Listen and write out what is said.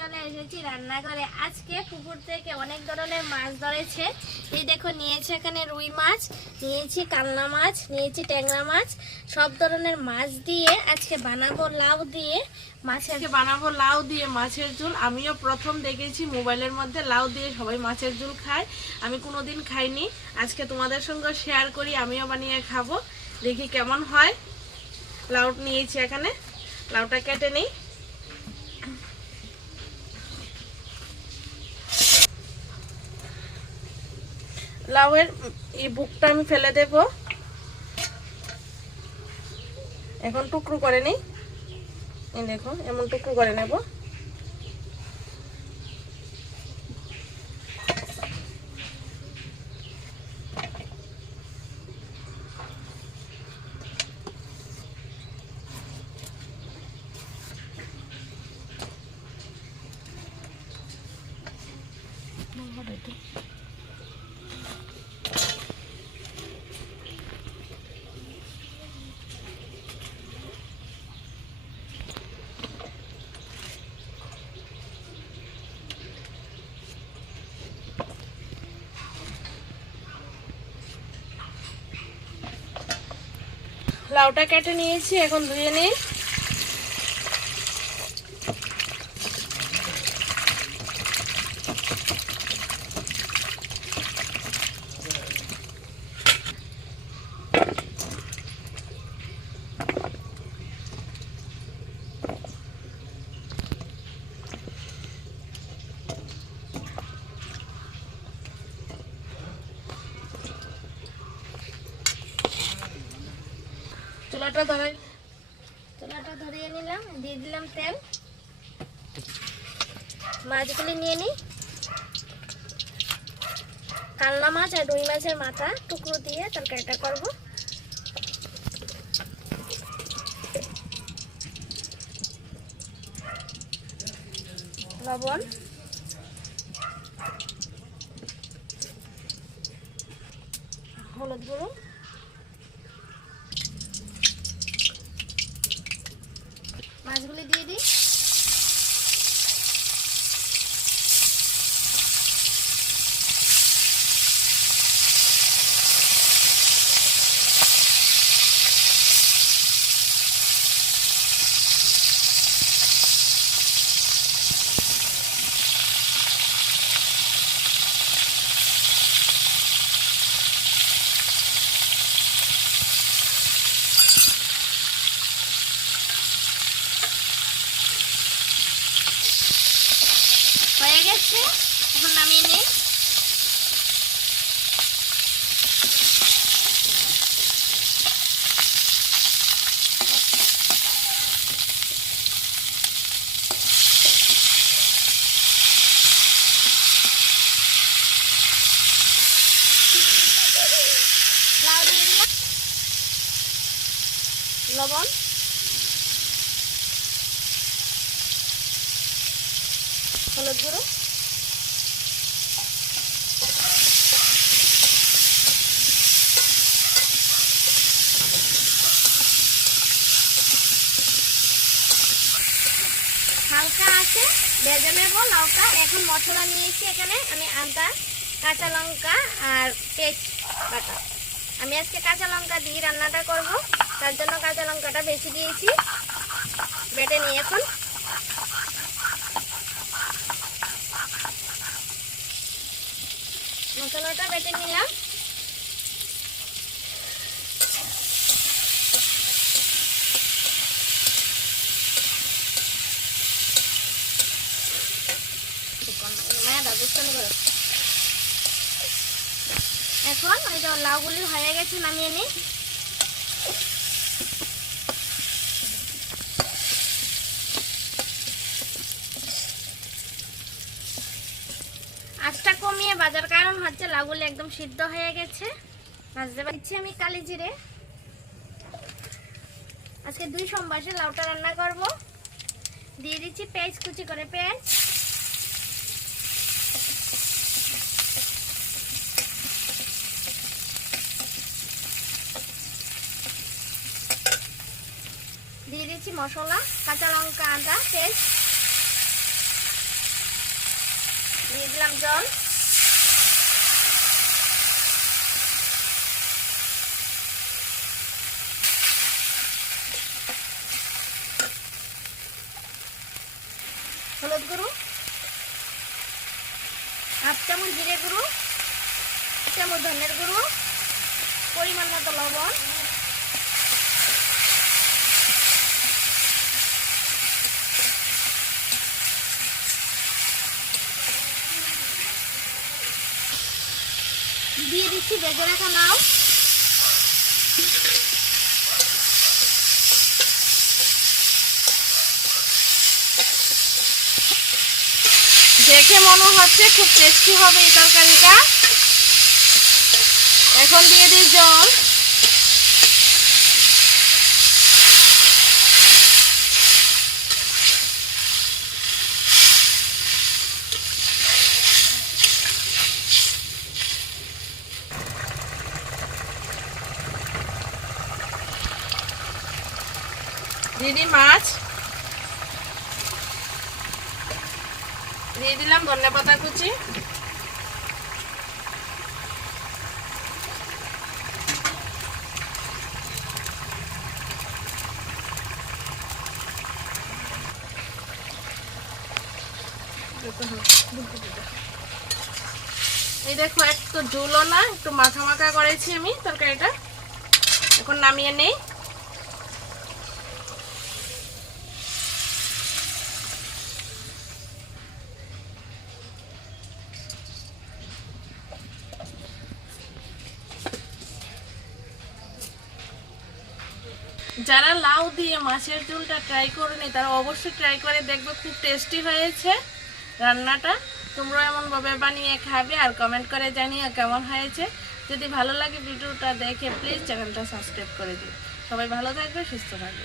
চলে এসেছি রান্না করে আজকে পুকুর থেকে অনেক ধরনের মাছ ধরেছে। এই দেখো, নিয়েছি এখানে রুই মাছ, নিয়েছি কালনা মাছ, নিয়েছি ট্যাংরা মাছ। সব ধরনের মাছ দিয়ে আজকে বানাবো লাউ দিয়ে মাছের বানাবো লাউ দিয়ে মাছের ঝোল। আমিও প্রথম দেখেছি মোবাইলের মধ্যে লাউ দিয়ে সবাই মাছের ঝোল খায়। আমি কোনোদিন খাইনি। আজকে তোমাদের সঙ্গে শেয়ার করি, আমিও বানিয়ে খাব। দেখি কেমন হয়। লাউ নিয়েছি এখানে। লাউটা কেটে নিই। লাউয়ের এই বুকটা আমি ফেলে দেব। এখন টুকরো করে নিই। দেখো এমন টুকরো করে নেব। লাউটা কেটে নিয়েছি এখন ধুয়ে নিই। চুলাটা ধরে চুলাটা ধরিয়ে নিলাম, দিয়ে দিলাম তেল। মাছগুলি নিয়ে নিই কালনা মাছ আর রুই মাছের মাথা, টুকরো দিয়ে তরকারিটা করব। লবণ। হলুদ গুঁড়ো। মাছগুলি দিয়ে দিই হয়ে গেছে এখন নামিয়ে নিই। লবণ। হলুদ গুঁড়ো। হালকা আছে ভেজে নেব লাউটা এখন মশলা নিয়েছি এখানে। আমি আদা, কাঁচা লঙ্কা আর পেস্ট বাটা। আমি আজকে কাঁচা লঙ্কা দিয়ে রান্নাটা করব। তার জন্য কাঁচা লঙ্কাটা বেশি দিয়েছি বেটে নিয়ে এখন মশলাটা বেটে নিলাম এখন ওই লাউগুলি হয়ে গেছে, নামিয়ে নিই আঁচটা কমিয়ে বাজার, কারণ হচ্ছে লাউগুলি একদম সিদ্ধ হয়ে গেছে। ভাজতে পারছি আমি কালি জিরে। আজকে দুই সোমবাসে লাউটা রান্না করব। দিয়ে দিচ্ছি পেঁয়াজ কুচি করে পেঁয়াজ। দিয়ে দিচ্ছি মশলা, কাঁচা লঙ্কা, আদা, পেস্ট। দিয়ে দিলাম জল। হলুদ গুঁড়ো, হাফ চামচ জিরে গুঁড়ো চামচ ধনের গুঁড়ো, পরিমাণ মতো লবণ। দিয়ে দিচ্ছি বেজে রাখা নাও। দেখে মনে হচ্ছে খুব টেস্টি হবে এই তরকারিটা। এখন দিয়ে দিই জল। দিই মাছ। দিয়ে দিলাম ধনে পাতা কুচি। এই দেখো, একটু ঝুলো না, একটু মাখা মাখা করেছি আমি তরকারিটা। এখন নামিয়ে নেই। যারা লাউ দিয়ে মাছের ঝোলটা ট্রাই করেনি, তারা অবশ্যই ট্রাই করে দেখবে, খুব টেস্টি হয়েছে রান্নাটা। তোমরা এমনভাবে বানিয়ে খাবে আর কমেন্ট করে জানিও কেমন হয়েছে। যদি ভালো লাগে ভিডিওটা দেখে প্লিজ চ্যানেলটা সাবস্ক্রাইব করে দিও। সবাই ভালো থাকবে, সুস্থ থাকবে।